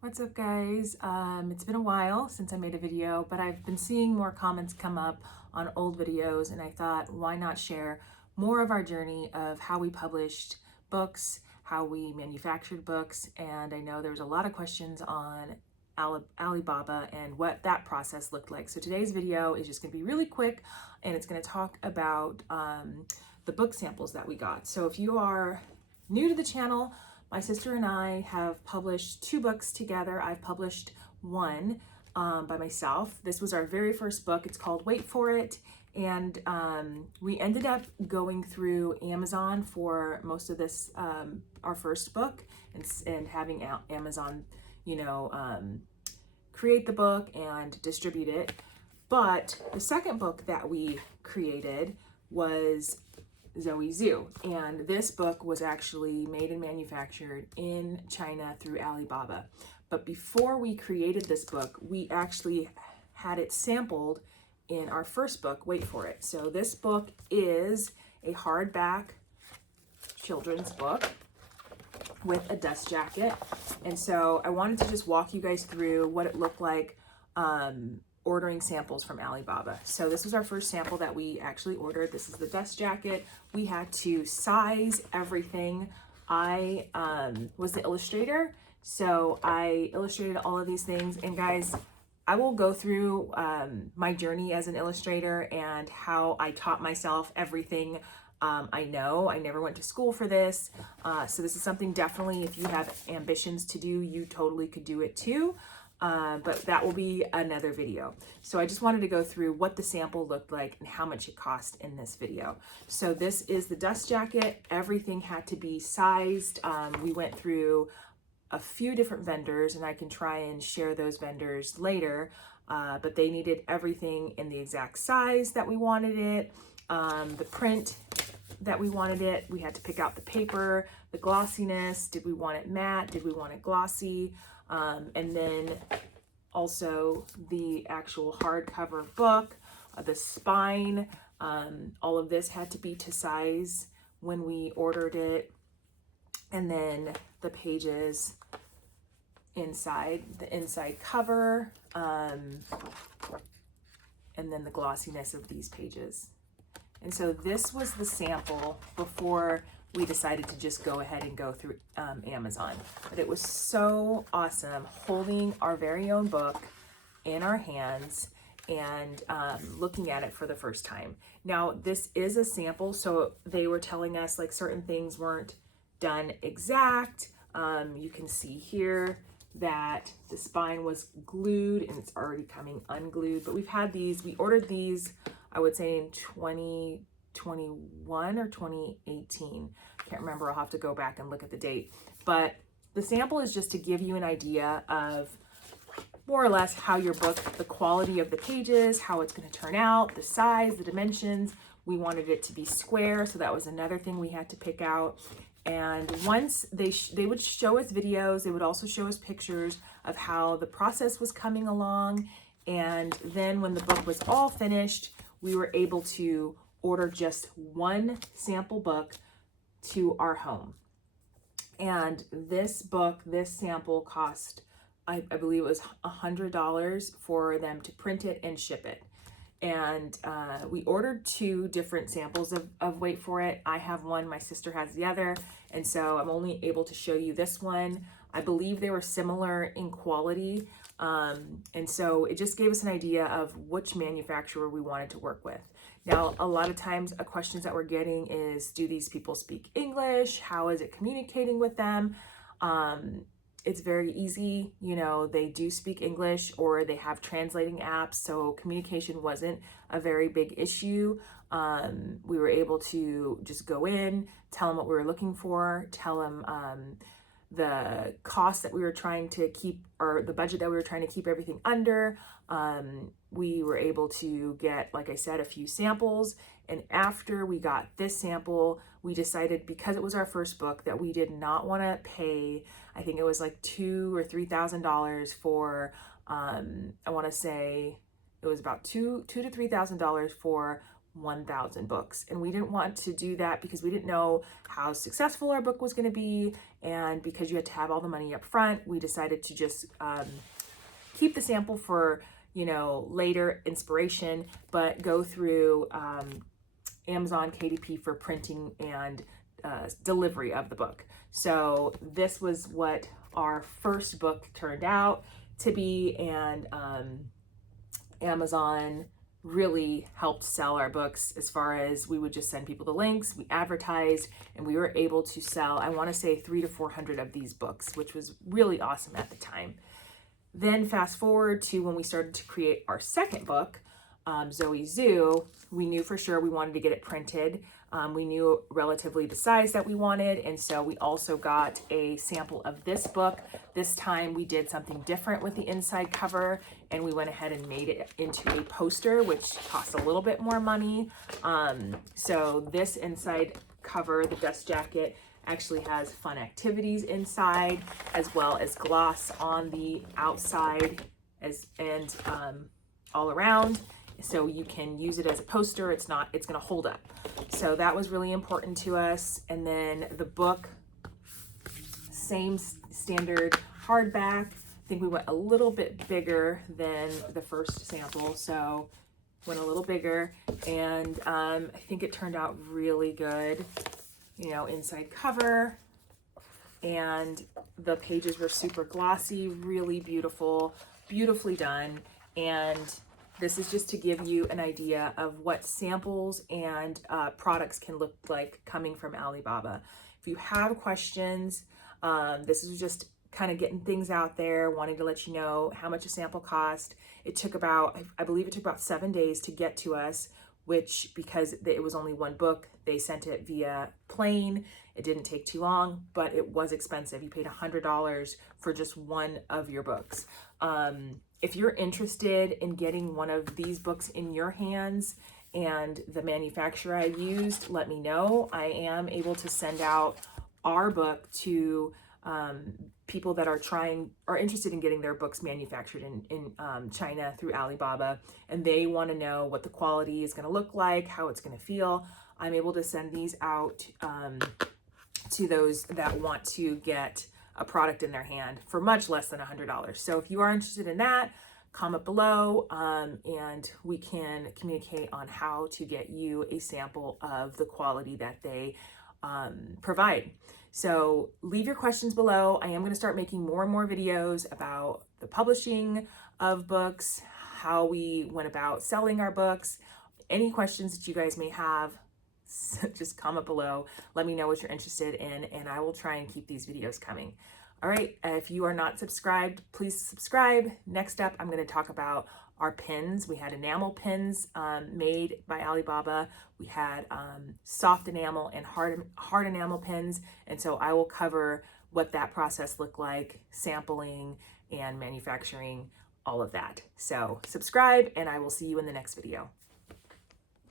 What's up, guys? It's been a while since I made a video, but I've been seeing more comments come up on old videos, and I thought, why not share more of our journey of how we published books, how we manufactured books, and I know there's a lot of questions on Alibaba and what that process looked like. So today's video is just going to be really quick, and it's going to talk about the book samples that we got. So if you are new to the channel, my sister and I have published 2 books together. I've published one by myself. This was our very first book. It's called Wait For It. And we ended up going through Amazon for most of this, our first book, and having Amazon, create the book and distribute it. But the second book that we created was Zoe Zoo. And this book was actually made and manufactured in China through Alibaba. But before we created this book, we actually had it sampled in our first book, Wait For It. So this book is a hardback children's book with a dust jacket. And so I wanted to just walk you guys through what it looked like ordering samples from Alibaba. So this was our first sample that we actually ordered. This is the dust jacket. We had to size everything. I was the illustrator, so I illustrated all of these things. And guys, I will go through my journey as an illustrator and how I taught myself everything I know. I never went to school for this. So this is something definitely, if you have ambitions to do, you totally could do it too. But that will be another video. So I just wanted to go through what the sample looked like and how much it cost in this video. So this is the dust jacket. Everything had to be sized. We went through a few different vendors, and I can try and share those vendors later, but they needed everything in the exact size that we wanted it, the print that we wanted it. We had to pick out the paper, the glossiness. Did we want it matte? Did we want it glossy? And then also the actual hardcover book, the spine, all of this had to be to size when we ordered it. And then the pages inside, the inside cover, and then the glossiness of these pages. And so this was the sample before we decided to just go ahead and go through Amazon. But it was so awesome holding our very own book in our hands and looking at it for the first time. Now, this is a sample, so they were telling us like certain things weren't done exact. You can see here that the spine was glued and it's already coming unglued. But we've had these, we ordered these, I would say in 2021 or 2018. Can't remember, I'll have to go back and look at the date. But the sample is just to give you an idea of more or less how your book, the quality of the pages, how it's going to turn out, the size, the dimensions. We wanted it to be square, so that was another thing we had to pick out. And once they would show us videos, they would also show us pictures of how the process was coming along. And then when the book was all finished, we were able to order just one sample book to our home. And this book, this sample cost, I believe it was $100 for them to print it and ship it. And we ordered 2 different samples of Wait For It. I have one, my sister has the other. And so I'm only able to show you this one. I believe they were similar in quality. And so it just gave us an idea of which manufacturer we wanted to work with. Now, a lot of times questions that we're getting is, do these people speak English? How is it communicating with them? It's very easy, they do speak English or they have translating apps, so communication wasn't a very big issue. We were able to just go in, tell them what we were looking for, tell them the cost that we were trying to keep, or the budget that we were trying to keep everything under. We were able to get, like I said, a few samples. And after we got this sample, we decided, because it was our first book, that we did not want to pay, I think it was like $2,000 or $3,000 for, I want to say it was about $2,000 to $3,000 for 1,000 books. And we didn't want to do that because we didn't know how successful our book was going to be. And because you had to have all the money up front, we decided to just keep the sample for, later inspiration, but go through Amazon KDP for printing and delivery of the book. So this was what our first book turned out to be, and Amazon really helped sell our books as far as we would just send people the links, we advertised, and we were able to sell, I want to say 300 to 400 of these books, which was really awesome at the time. Then fast forward to when we started to create our second book, Zoe Zoo, we knew for sure we wanted to get it printed. We knew relatively the size that we wanted, and so we also got a sample of this book. This time we did something different with the inside cover, and we went ahead and made it into a poster, which costs a little bit more money. So this inside cover, the dust jacket, actually has fun activities inside, as well as gloss on the outside and all around. So you can use it as a poster. It's going to hold up. So that was really important to us. And then the book, same standard hardback. I think we went a little bit bigger than the first sample. So went a little bigger, and I think it turned out really good. Inside cover, and the pages were super glossy, really beautiful, beautifully done. And this is just to give you an idea of what samples and products can look like coming from Alibaba. If you have questions, this is just kind of getting things out there, wanting to let you know how much a sample cost. It took about, I believe it took about 7 days to get to us, which, because it was only one book, they sent it via plane. It didn't take too long, but it was expensive. You paid $100 for just one of your books. If you're interested in getting one of these books in your hands and the manufacturer I used, let me know. I am able to send out our book to people that are interested in getting their books manufactured in China through Alibaba, and they want to know what the quality is going to look like, how it's going to feel. I'm able to send these out to those that want to get a product in their hand for much less than $100. So if you are interested in that, comment below, and we can communicate on how to get you a sample of the quality that they provide. So leave your questions below. I am going to start making more and more videos about the publishing of books, how we went about selling our books. Any questions that you guys may have, just comment below. Let me know what you're interested in, and I will try and keep these videos coming. All right, if you are not subscribed, please subscribe. Next up, I'm going to talk about our pins. We had enamel pins made by Alibaba. We had soft enamel and hard enamel pins. And so I will cover what that process looked like, sampling and manufacturing, all of that. So subscribe, and I will see you in the next video.